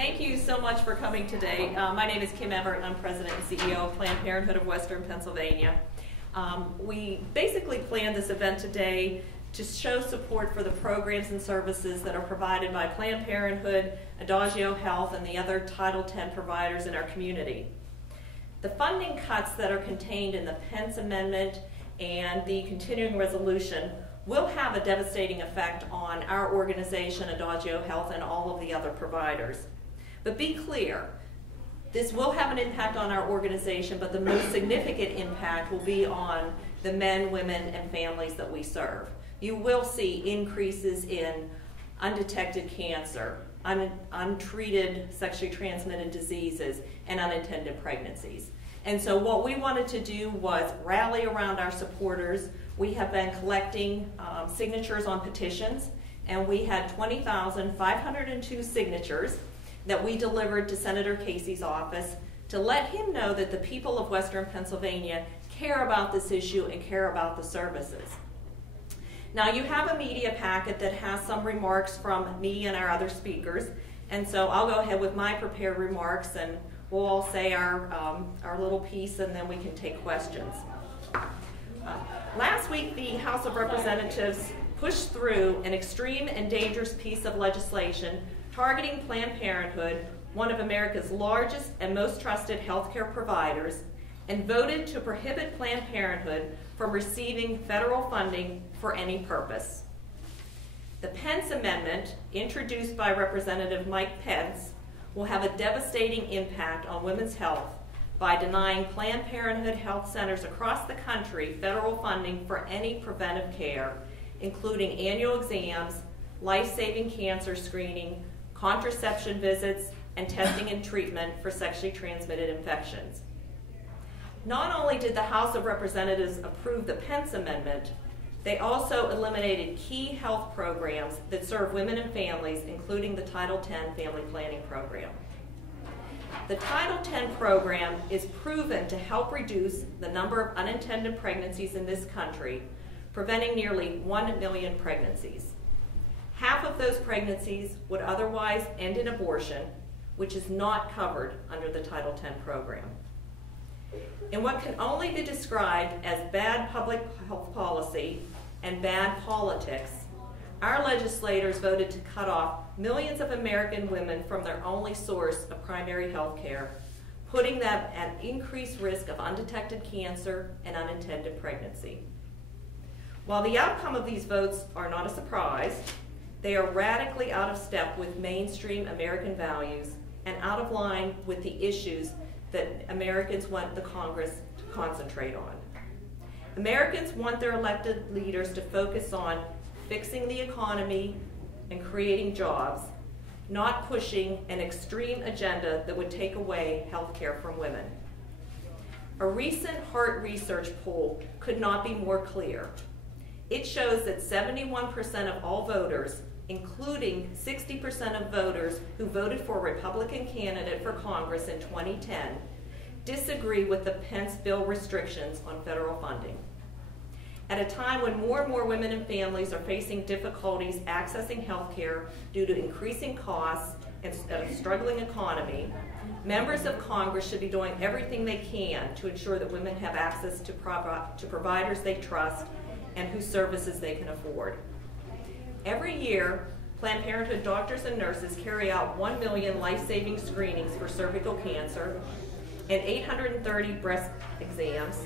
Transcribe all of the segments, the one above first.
Thank you so much for coming today. My name is Kim Everett, and I'm President and CEO of Planned Parenthood of Western Pennsylvania. We basically planned this event today to show support for the programs and services that are provided by Planned Parenthood, Adagio Health, and the other Title X providers in our community. The funding cuts that are contained in the Pence Amendment and the continuing resolution will have a devastating effect on our organization, Adagio Health, and all of the other providers. But be clear, this will have an impact on our organization, but the most significant impact will be on the men, women, and families that we serve. You will see increases in undetected cancer, untreated sexually transmitted diseases, and unintended pregnancies. And so what we wanted to do was rally around our supporters. We have been collecting signatures on petitions, and we had 20,502 signatures that we delivered to Senator Casey's office to let him know that the people of Western Pennsylvania care about this issue and care about the services. Now, you have a media packet that has some remarks from me and our other speakers, and so I'll go ahead with my prepared remarks, and we'll all say our little piece, and then we can take questions. Last week, the House of Representatives pushed through an extreme and dangerous piece of legislation targeting Planned Parenthood, one of America's largest and most trusted healthcare providers, and voted to prohibit Planned Parenthood from receiving federal funding for any purpose. The Pence Amendment, introduced by Representative Mike Pence, will have a devastating impact on women's health by denying Planned Parenthood health centers across the country federal funding for any preventive care, including annual exams, life-saving cancer screening, contraception visits, and testing and treatment for sexually transmitted infections. Not only did the House of Representatives approve the Pence Amendment, they also eliminated key health programs that serve women and families, including the Title X Family Planning Program. The Title X program is proven to help reduce the number of unintended pregnancies in this country, preventing nearly 1 million pregnancies. Half of those pregnancies would otherwise end in abortion, which is not covered under the Title X program. In what can only be described as bad public health policy and bad politics, our legislators voted to cut off millions of American women from their only source of primary health care, putting them at increased risk of undetected cancer and unintended pregnancy. While the outcome of these votes are not a surprise, they are radically out of step with mainstream American values and out of line with the issues that Americans want the Congress to concentrate on. Americans want their elected leaders to focus on fixing the economy and creating jobs, not pushing an extreme agenda that would take away health care from women. A recent Hart research poll could not be more clear. It shows that 71% of all voters, including 60% of voters who voted for a Republican candidate for Congress in 2010, disagree with the Pence bill restrictions on federal funding. At a time when more and more women and families are facing difficulties accessing health care due to increasing costs and a struggling economy, members of Congress should be doing everything they can to ensure that women have access to providers they trust and whose services they can afford. Every year, Planned Parenthood doctors and nurses carry out 1 million life-saving screenings for cervical cancer and 830 breast exams,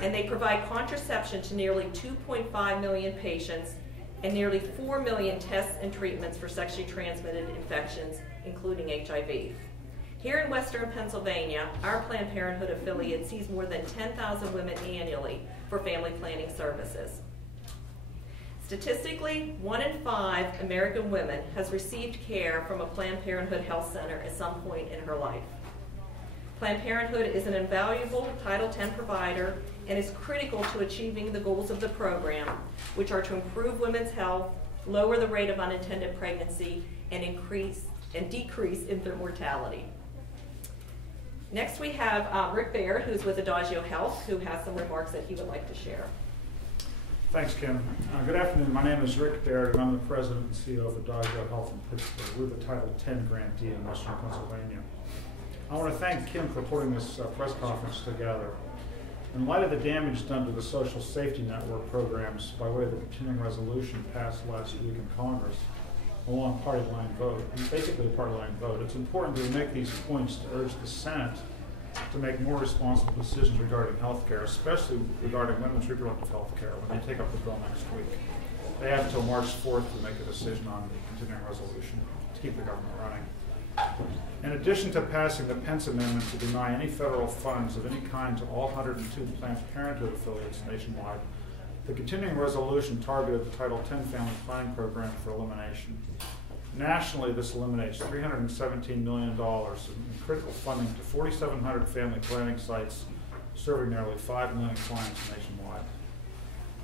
and they provide contraception to nearly 2.5 million patients and nearly 4 million tests and treatments for sexually transmitted infections, including HIV. Here in Western Pennsylvania, our Planned Parenthood affiliate sees more than 10,000 women annually for family planning services. Statistically, 1 in 5 American women has received care from a Planned Parenthood health center at some point in her life. Planned Parenthood is an invaluable Title X provider and is critical to achieving the goals of the program, which are to improve women's health, lower the rate of unintended pregnancy, and decrease infant mortality. Next we have Rick Baird, who's with Adagio Health, who has some remarks that he would like to share. Thanks, Kim. Good afternoon. My name is Rick Baird, and I'm the president and CEO of Adagio Health in Pittsburgh. We're the Title X grantee in Western Pennsylvania. I want to thank Kim for putting this press conference together. In light of the damage done to the social safety network programs by way of the continuing resolution passed last week in Congress, along party line vote, basically a party line vote, it's important to make these points to urge the Senate to make more responsible decisions regarding health care, especially regarding women's reproductive health care when they take up the bill next week. They have until March 4th to make a decision on the continuing resolution to keep the government running. In addition to passing the Pence Amendment to deny any federal funds of any kind to all 102 Planned Parenthood affiliates nationwide, the continuing resolution targeted the Title X family planning program for elimination. Nationally, this eliminates $317 million in critical funding to 4,700 family planning sites serving nearly 5 million clients nationwide.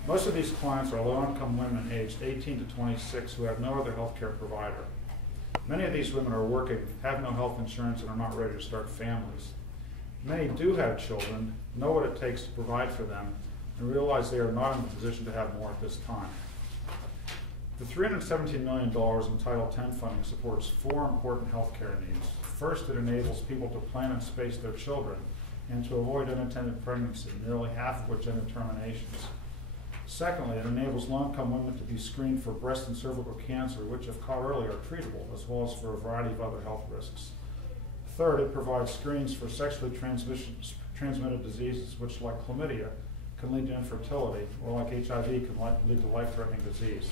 Most of these clients are low-income women aged 18 to 26 who have no other health care provider. Many of these women are working, have no health insurance, and are not ready to start families. Many do have children, know what it takes to provide for them, and realize they are not in a position to have more at this time. The $317 million in Title X funding supports 4 important health care needs. First, it enables people to plan and space their children and to avoid unintended pregnancy, nearly half of which end in terminations. Secondly, it enables low-income women to be screened for breast and cervical cancer, which, if caught early, are treatable, as well as for a variety of other health risks. Third, it provides screens for sexually transmitted diseases, which, like chlamydia, can lead to infertility, or like HIV, can lead to life-threatening disease.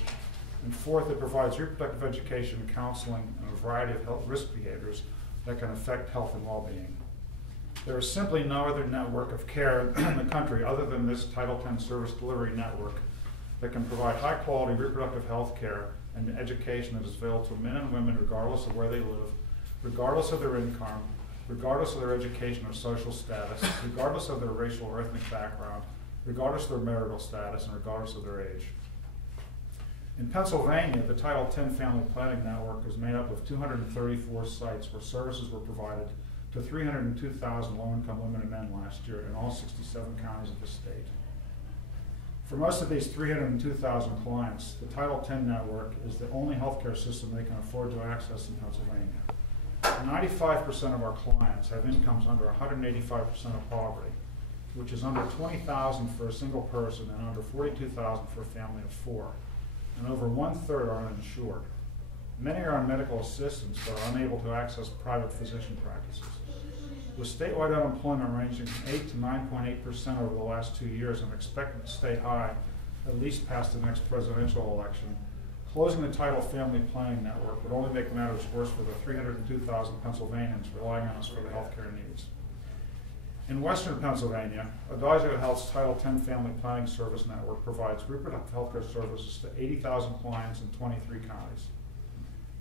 And fourth, it provides reproductive education and counseling and a variety of health risk behaviors that can affect health and well-being. There is simply no other network of care in the country other than this Title X service delivery network that can provide high-quality reproductive health care and education that is available to men and women regardless of where they live, regardless of their income, regardless of their education or social status, regardless of their racial or ethnic background, regardless of their marital status, and regardless of their age. In Pennsylvania, the Title X Family Planning Network is made up of 234 sites where services were provided to 302,000 low-income women and men last year in all 67 counties of the state. For most of these 302,000 clients, the Title X network is the only healthcare system they can afford to access in Pennsylvania. 95% of our clients have incomes under 185% of poverty, which is under $20,000 for a single person and under $42,000 for a family of 4. And over 1/3 are uninsured. Many are on medical assistance but are unable to access private physician practices. With statewide unemployment ranging from 8 to 9.8% over the last 2 years and expected to stay high at least past the next presidential election, closing the Title Family Planning Network would only make matters worse for the 302,000 Pennsylvanians relying on us for their health care needs. In Western Pennsylvania, Adagio Health's Title X Family Planning Service Network provides reproductive health care services to 80,000 clients in 23 counties.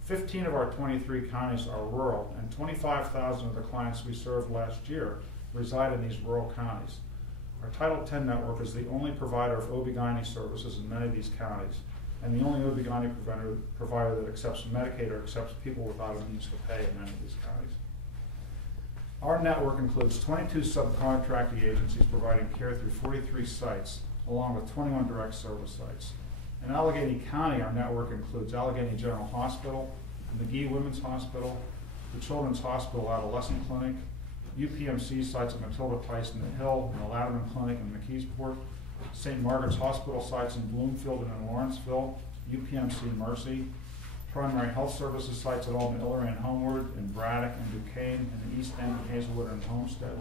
15 of our 23 counties are rural, and 25,000 of the clients we served last year reside in these rural counties. Our Title X network is the only provider of OB/GYN services in many of these counties, and the only OB/GYN provider that accepts Medicaid or accepts people without a means to pay in many of these counties. Our network includes 22 subcontracting agencies providing care through 43 sites, along with 21 direct service sites. In Allegheny County, our network includes Allegheny General Hospital, McGee Women's Hospital, the Children's Hospital Adolescent Clinic, UPMC sites at Matilda Tyson Hill and the Latterman Clinic in McKeesport, St. Margaret's Hospital sites in Bloomfield and in Lawrenceville, UPMC Mercy, primary health services sites at Albany, Illyria, and Homeward, in Braddock and Duquesne, in the East End, in Hazelwood, and Homestead,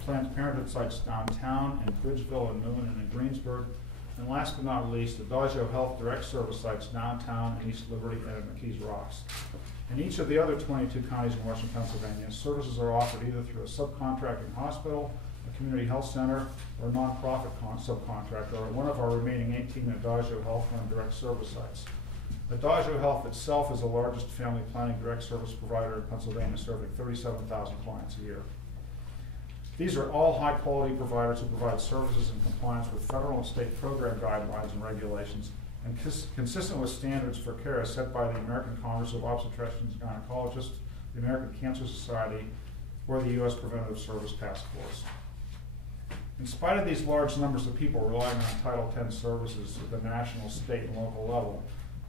Planned Parenthood sites downtown, in Bridgeville, and Newman, and in Greensburg, and last but not least, Adagio Health direct service sites downtown, in East Liberty, and in McKees Rocks. In each of the other 22 counties in Western Pennsylvania, services are offered either through a subcontracting hospital, a community health center, or a nonprofit subcontractor, or one of our remaining 18 Adagio Health run direct service sites. Adagio Health itself is the largest family planning direct service provider in Pennsylvania, serving 37,000 clients a year. These are all high-quality providers who provide services in compliance with federal and state program guidelines and regulations and consistent with standards for care as set by the American Congress of Obstetricians and Gynecologists, the American Cancer Society, or the U.S. Preventative Service Task Force. In spite of these large numbers of people relying on Title X services at the national, state, and local level,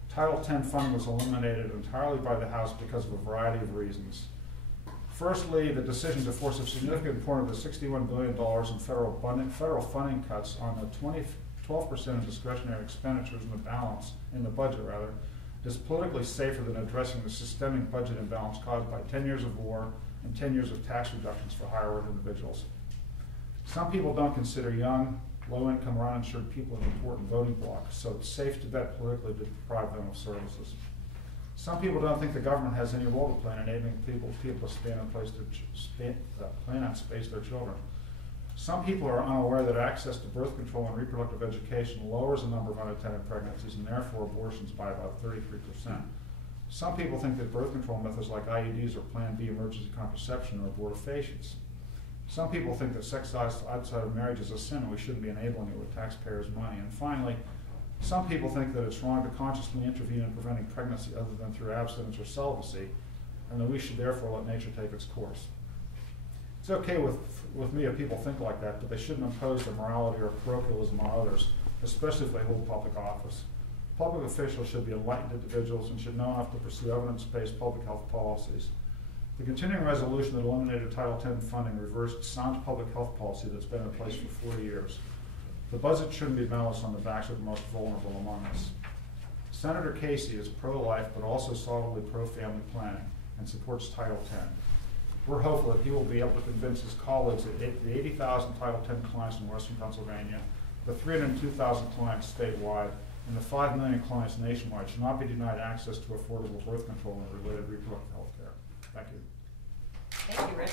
Title X funding was eliminated entirely by the House because of a variety of reasons. Firstly, the decision to force a significant portion of the $61 billion in federal funding cuts on the 12% of discretionary expenditures in the budget, is politically safer than addressing the systemic budget imbalance caused by 10 years of war and 10 years of tax reductions for higher-earned individuals. Some people don't consider young, low-income, or uninsured people an important voting bloc, so it's safe to bet politically to deprive them of services. Some people don't think the government has any role to play in enabling people to plan and space their children. Some people are unaware that access to birth control and reproductive education lowers the number of unattended pregnancies and therefore abortions by about 33%. Some people think that birth control methods like IUDs or Plan B emergency contraception are abortifacients. Some people think that sex outside of marriage is a sin and we shouldn't be enabling it with taxpayers' money. And finally, some people think that it's wrong to consciously intervene in preventing pregnancy other than through abstinence or celibacy, and that we should therefore let nature take its course. It's okay with me if people think like that, but they shouldn't impose their morality or parochialism on others, especially if they hold public office. Public officials should be enlightened individuals and should know enough to pursue evidence-based public health policies. The continuing resolution that eliminated Title X funding reversed sound public health policy that's been in place for 40 years. The budget shouldn't be balanced on the backs of the most vulnerable among us. Senator Casey is pro-life but also solidly pro-family planning and supports Title X. We're hopeful that he will be able to convince his colleagues that the 80,000 Title X clients in Western Pennsylvania, the 302,000 clients statewide, and the 5 million clients nationwide should not be denied access to affordable birth control and related reproductive health care. Thank you. Thank you, Rick.